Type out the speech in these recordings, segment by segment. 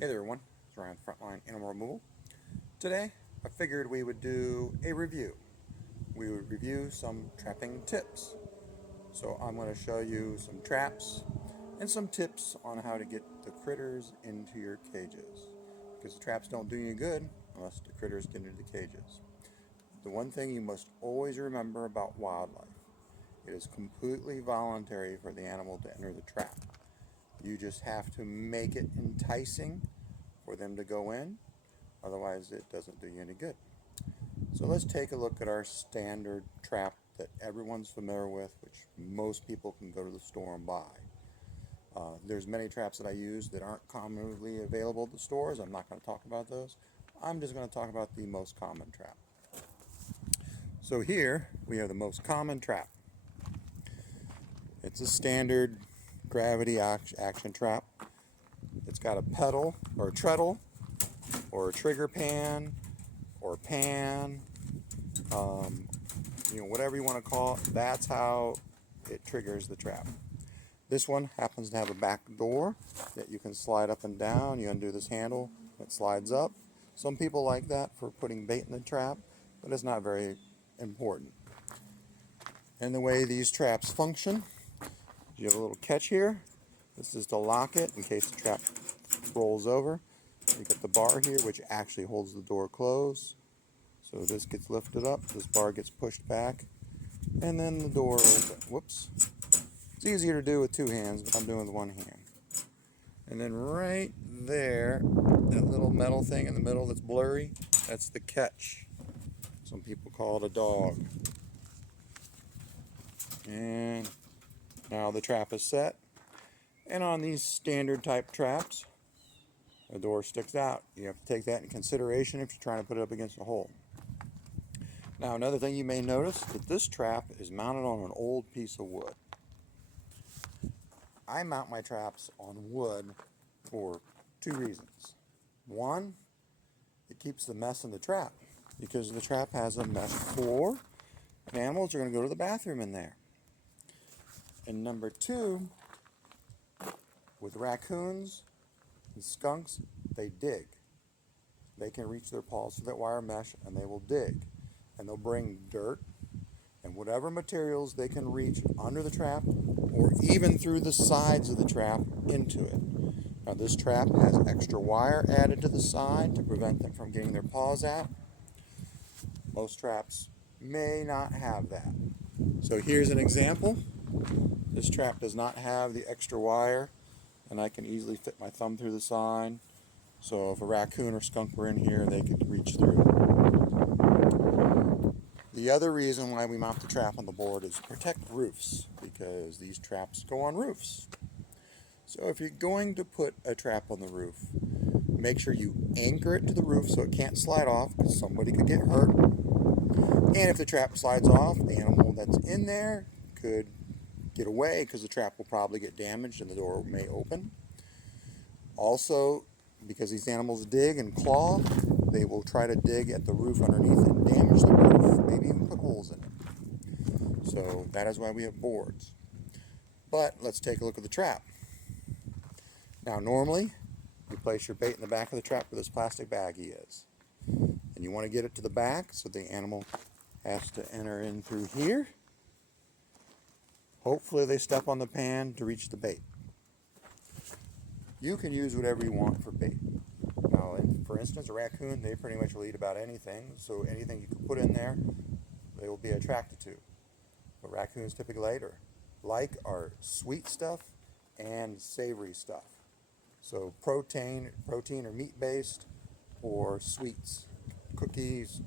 Hey there everyone, it's Ryan Frontline Animal Removal. Today I figured we would do a review. We would review some trapping tips. So I'm going to show you some traps and some tips on how to get the critters into your cages. Because the traps don't do you good unless the critters get into the cages. The one thing you must always remember about wildlife, it is completely voluntary for the animal to enter the trap. You just have to make it enticing for them to go in, otherwise it doesn't do you any good. So let's take a look at our standard trap that everyone's familiar with, which most people can go to the store and buy. There's many traps that I use that aren't commonly available at the stores. I'm not going to talk about those. I'm just going to talk about the most common trap. So here we have the most common trap. It's a standard gravity action trap. It's got a pedal or a treadle or a trigger pan or pan, whatever you want to call it. That's how it triggers the trap. This one happens to have a back door that you can slide up and down. You undo this handle, it slides up. Some people like that for putting bait in the trap, but it's not very important. And the way these traps function, you have a little catch here. This is to lock it in case the trap rolls over. You get the bar here, which actually holds the door closed. So this gets lifted up, this bar gets pushed back, and then the door opens. Whoops. It's easier to do with two hands, but I'm doing with one hand. And then right there, that little metal thing in the middle that's blurry, that's the catch. Some people call it a dog. And now the trap is set. And on these standard type traps, the door sticks out. You have to take that in consideration if you're trying to put it up against a hole. Now another thing you may notice that this trap is mounted on an old piece of wood. I mount my traps on wood for two reasons. One, it keeps the mess in the trap because the trap has a mesh floor and animals are going to go to the bathroom in there. And number two, with raccoons and skunks, they dig. They can reach their paws through that wire mesh and they will dig. And they'll bring dirt and whatever materials they can reach under the trap or even through the sides of the trap into it. Now this trap has extra wire added to the side to prevent them from getting their paws out. Most traps may not have that. So here's an example. This trap does not have the extra wire, and I can easily fit my thumb through the side. So if a raccoon or skunk were in here, they could reach through. The other reason why we mount the trap on the board is to protect roofs, because these traps go on roofs. So if you're going to put a trap on the roof, make sure you anchor it to the roof so it can't slide off, because somebody could get hurt. And if the trap slides off, the animal that's in there could get away because the trap will probably get damaged and the door may open. Also, because these animals dig and claw, they will try to dig at the roof underneath and damage the roof, maybe even put holes in it. So that is why we have boards. But let's take a look at the trap. Now normally, you place your bait in the back of the trap where this plastic baggie is. And you want to get it to the back so the animal has to enter in through here. Hopefully they step on the pan to reach the bait. You can use whatever you want for bait. Now, for instance, a raccoon, they pretty much will eat about anything, so anything you can put in there, they will be attracted to. What raccoons typically like are sweet stuff and savory stuff. So protein or meat-based, or sweets, cookies,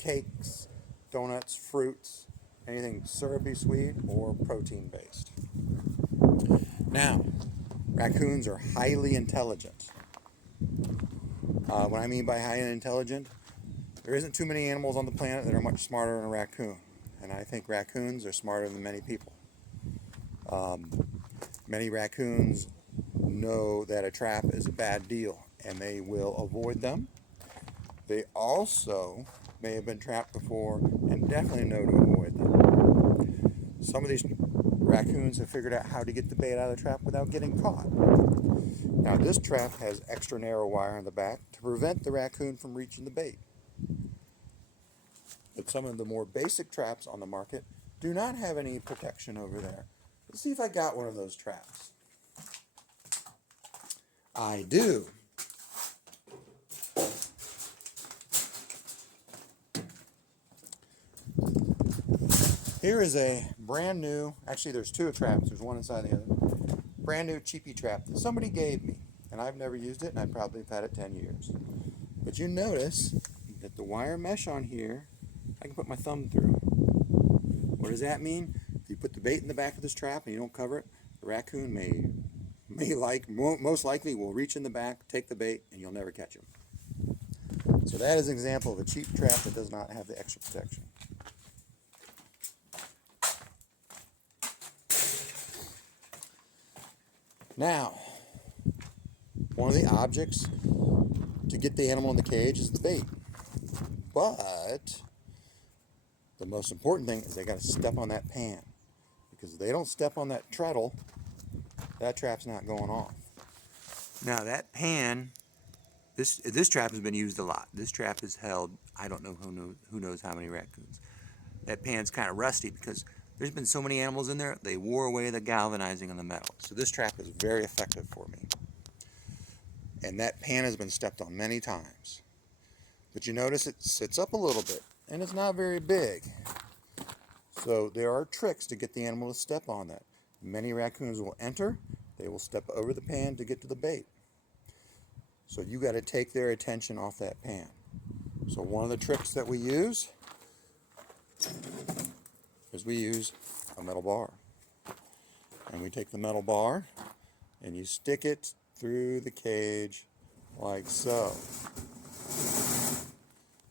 cakes, donuts, fruits, anything syrupy sweet or protein based. Now, raccoons are highly intelligent. What I mean by highly intelligent, there isn't too many animals on the planet that are much smarter than a raccoon. And I think raccoons are smarter than many people. Many raccoons know that a trap is a bad deal and they will avoid them. They also may have been trapped before and definitely know to avoid them. Some of these raccoons have figured out how to get the bait out of the trap without getting caught. Now this trap has extra narrow wire on the back to prevent the raccoon from reaching the bait. But some of the more basic traps on the market do not have any protection over there. Let's see if I got one of those traps. I do. Here is a brand new, actually there's two traps, there's one inside the other, brand new cheapy trap that somebody gave me, and I've never used it, and I probably have had it 10 years. But you notice that the wire mesh on here, I can put my thumb through. What does that mean? If you put the bait in the back of this trap and you don't cover it, the raccoon most likely will reach in the back, take the bait, and you'll never catch him. So that is an example of a cheap trap that does not have the extra protection. Now, one of the objects to get the animal in the cage is the bait. But the most important thing is they got to step on that pan. Because if they don't step on that treadle, that trap's not going off. Now that pan, this trap has been used a lot. This trap has held, I don't know who knows how many raccoons. That pan's kind of rusty because there's been so many animals in there, they wore away the galvanizing on the metal. So this trap is very effective for me. And that pan has been stepped on many times. But you notice it sits up a little bit, and it's not very big. So there are tricks to get the animal to step on that. Many raccoons will enter, they will step over the pan to get to the bait. So you got to take their attention off that pan. So one of the tricks that we use is we use a metal bar. And we take the metal bar and you stick it through the cage like so.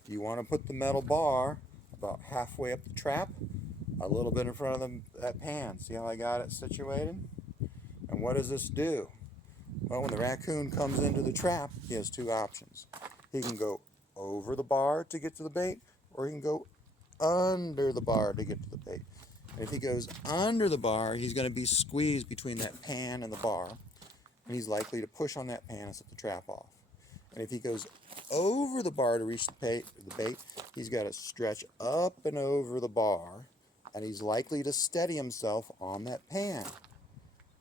You want to put the metal bar about halfway up the trap, a little bit in front of that pan. See how I got it situated? And what does this do? Well, when the raccoon comes into the trap, he has two options. He can go over the bar to get to the bait, or he can go under the bar to get to the bait. And if he goes under the bar, he's going to be squeezed between that pan and the bar, and he's likely to push on that pan and set the trap off. And if he goes over the bar to reach the bait, he's got to stretch up and over the bar, and he's likely to steady himself on that pan,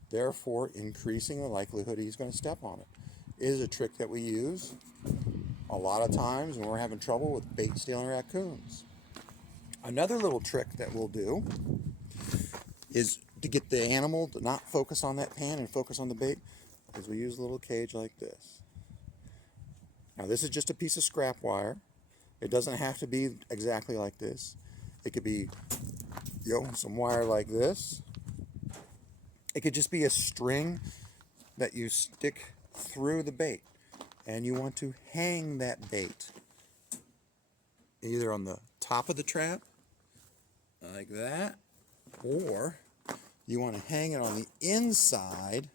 therefore increasing the likelihood he's going to step on it. It is a trick that we use a lot of times when we're having trouble with bait stealing raccoons. Another little trick that we'll do is to get the animal to not focus on that pan and focus on the bait, is we use a little cage like this. Now this is just a piece of scrap wire. It doesn't have to be exactly like this. It could be, some wire like this. It could just be a string that you stick through the bait, and you want to hang that bait either on the top of the trap like that, or you want to hang it on the inside,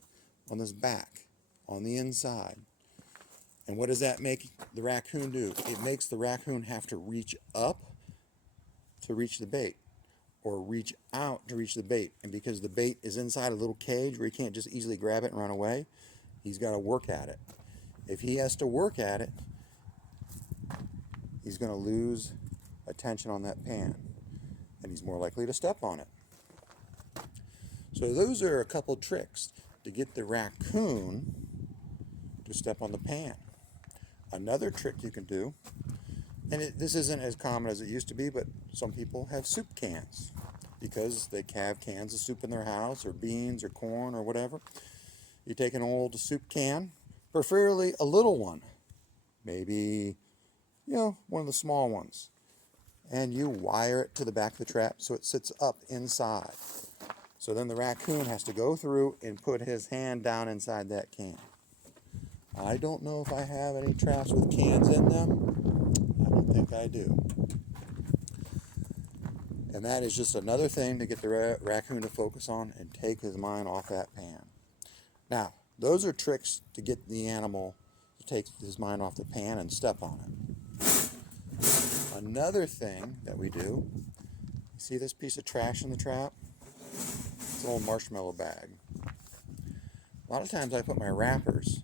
on this back, on the inside. And what does that make the raccoon do? It makes the raccoon have to reach up to reach the bait, or reach out to reach the bait. And because the bait is inside a little cage where he can't just easily grab it and run away, he's got to work at it. If he has to work at it, he's going to lose attention on that pan, and he's more likely to step on it. So those are a couple tricks to get the raccoon to step on the pan. Another trick you can do, and this isn't as common as it used to be, but some people have soup cans because they have cans of soup in their house, or beans or corn or whatever. You take an old soup can, preferably a little one, maybe one of the small ones, and you wire it to the back of the trap so it sits up inside. So then the raccoon has to go through and put his hand down inside that can. I don't know if I have any traps with cans in them. I don't think I do. And that is just another thing to get the raccoon to focus on and take his mind off that pan. Now, those are tricks to get the animal to take his mind off the pan and step on it. Another thing that we do, see this piece of trash in the trap? It's little marshmallow bag. A lot of times I put my wrappers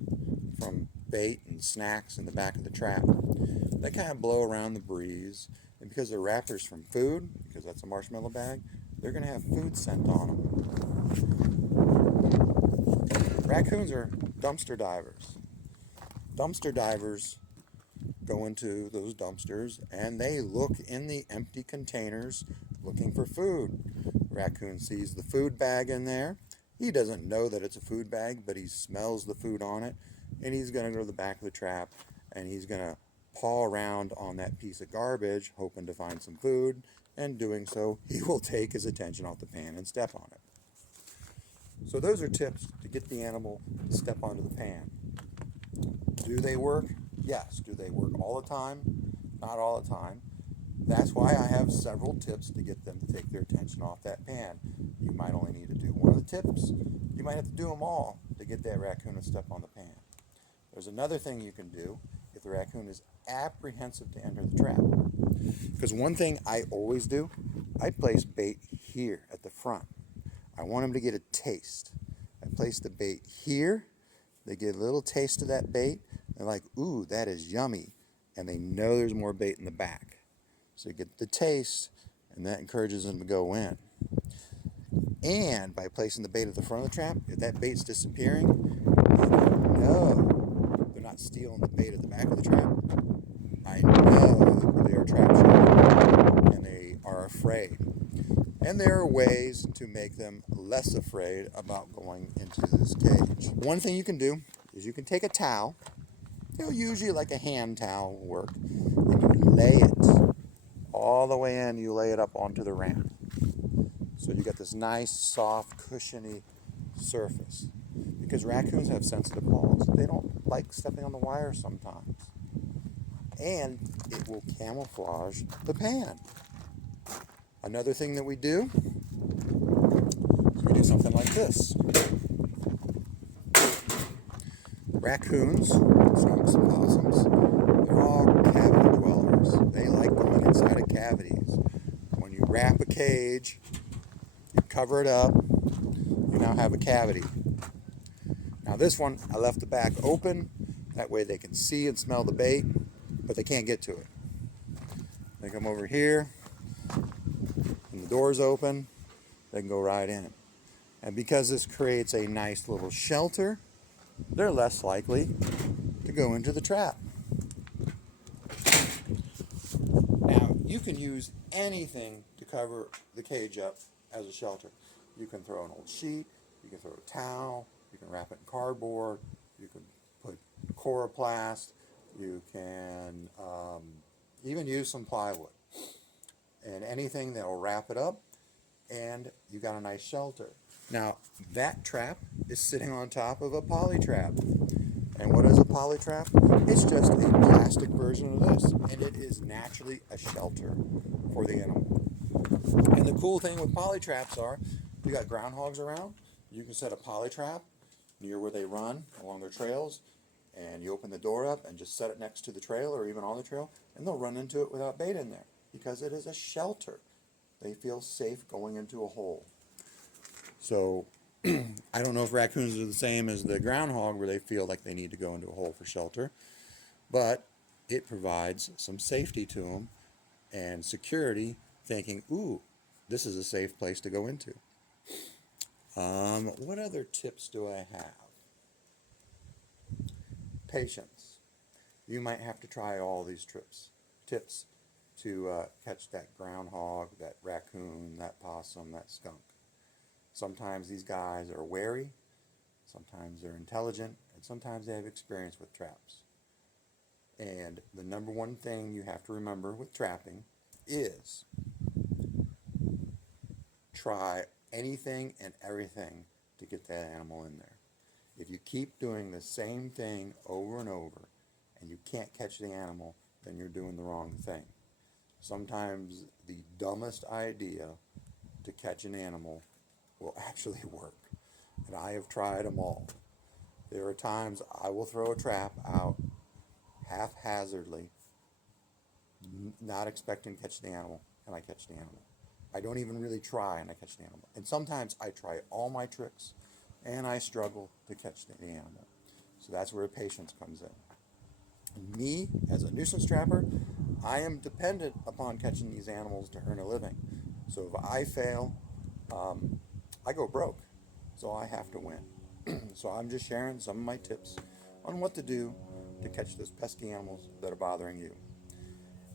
from bait and snacks in the back of the trap. They kind of blow around the breeze, and because they're wrappers from food, because that's a marshmallow bag, they're going to have food scent on them. Raccoons are dumpster divers. Dumpster divers go into those dumpsters and they look in the empty containers looking for food. Raccoon sees the food bag in there. He doesn't know that it's a food bag, but he smells the food on it, and he's going to go to the back of the trap and he's going to paw around on that piece of garbage hoping to find some food, and doing so he will take his attention off the pan and step on it. So those are tips to get the animal to step onto the pan. Do they work? Yes. Do they work all the time? Not all the time. That's why I have several tips to get them to take their attention off that pan. You might only need to do one of the tips. You might have to do them all to get that raccoon to step on the pan. There's another thing you can do if the raccoon is apprehensive to enter the trap. Because one thing I always do, I place bait here at the front. I want them to get a taste. I place the bait here. They get a little taste of that bait. They're like, ooh, that is yummy. And they know there's more bait in the back. So you get the taste, and that encourages them to go in. And by placing the bait at the front of the trap, if that bait's disappearing, I know they're not stealing the bait at the back of the trap. I know that they are trap shooting, and they are afraid. And there are ways to make them less afraid about going into this cage. One thing you can do is you can take a towel, usually like a hand towel will work, and you lay it all the way in, you lay it up onto the ramp. So you got this nice, soft, cushiony surface. Because raccoons have sensitive paws. They don't like stepping on the wire sometimes. And it will camouflage the pan. Another thing that we do is we do something like this. Raccoons, skunks, and possums, they're all cavity dwellers. They like going inside of cavities. When you wrap a cage, you cover it up, you now have a cavity. Now this one, I left the back open. That way they can see and smell the bait, but they can't get to it. They come over here, and the door's open, they can go right in. And because this creates a nice little shelter, they're less likely to go into the trap. Now, you can use anything to cover the cage up as a shelter. You can throw an old sheet, you can throw a towel, you can wrap it in cardboard, you can put coroplast, you can even use some plywood. And anything that will wrap it up, and you got a nice shelter. Now, that trap is sitting on top of a poly trap. And what is a poly trap? It's just a plastic version of this, and it is naturally a shelter for the animal. And the cool thing with poly traps are, you got groundhogs around, you can set a poly trap near where they run along their trails, and you open the door up and just set it next to the trail or even on the trail, and they'll run into it without bait in there because it is a shelter. They feel safe going into a hole. So I don't know if raccoons are the same as the groundhog where they feel like they need to go into a hole for shelter, but it provides some safety to them and security, thinking, ooh, this is a safe place to go into. What other tips do I have? Patience. You might have to try all these tips to catch that groundhog, that raccoon, that possum, that skunk. Sometimes these guys are wary, sometimes they're intelligent, and sometimes they have experience with traps. And the number one thing you have to remember with trapping is try anything and everything to get that animal in there. If you keep doing the same thing over and over and you can't catch the animal, then you're doing the wrong thing. Sometimes the dumbest idea to catch an animal will actually work. And I have tried them all. There are times I will throw a trap out haphazardly, not expecting to catch the animal, and I catch the animal. I don't even really try and I catch the animal. And sometimes I try all my tricks and I struggle to catch the animal. So that's where patience comes in. And me, as a nuisance trapper, I am dependent upon catching these animals to earn a living. So if I fail, I go broke. So I have to win. So I'm just sharing some of my tips on what to do to catch those pesky animals that are bothering you.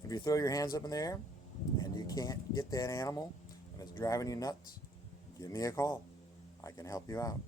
If you throw your hands up in the air and you can't get that animal and it's driving you nuts, give me a call. I can help you out.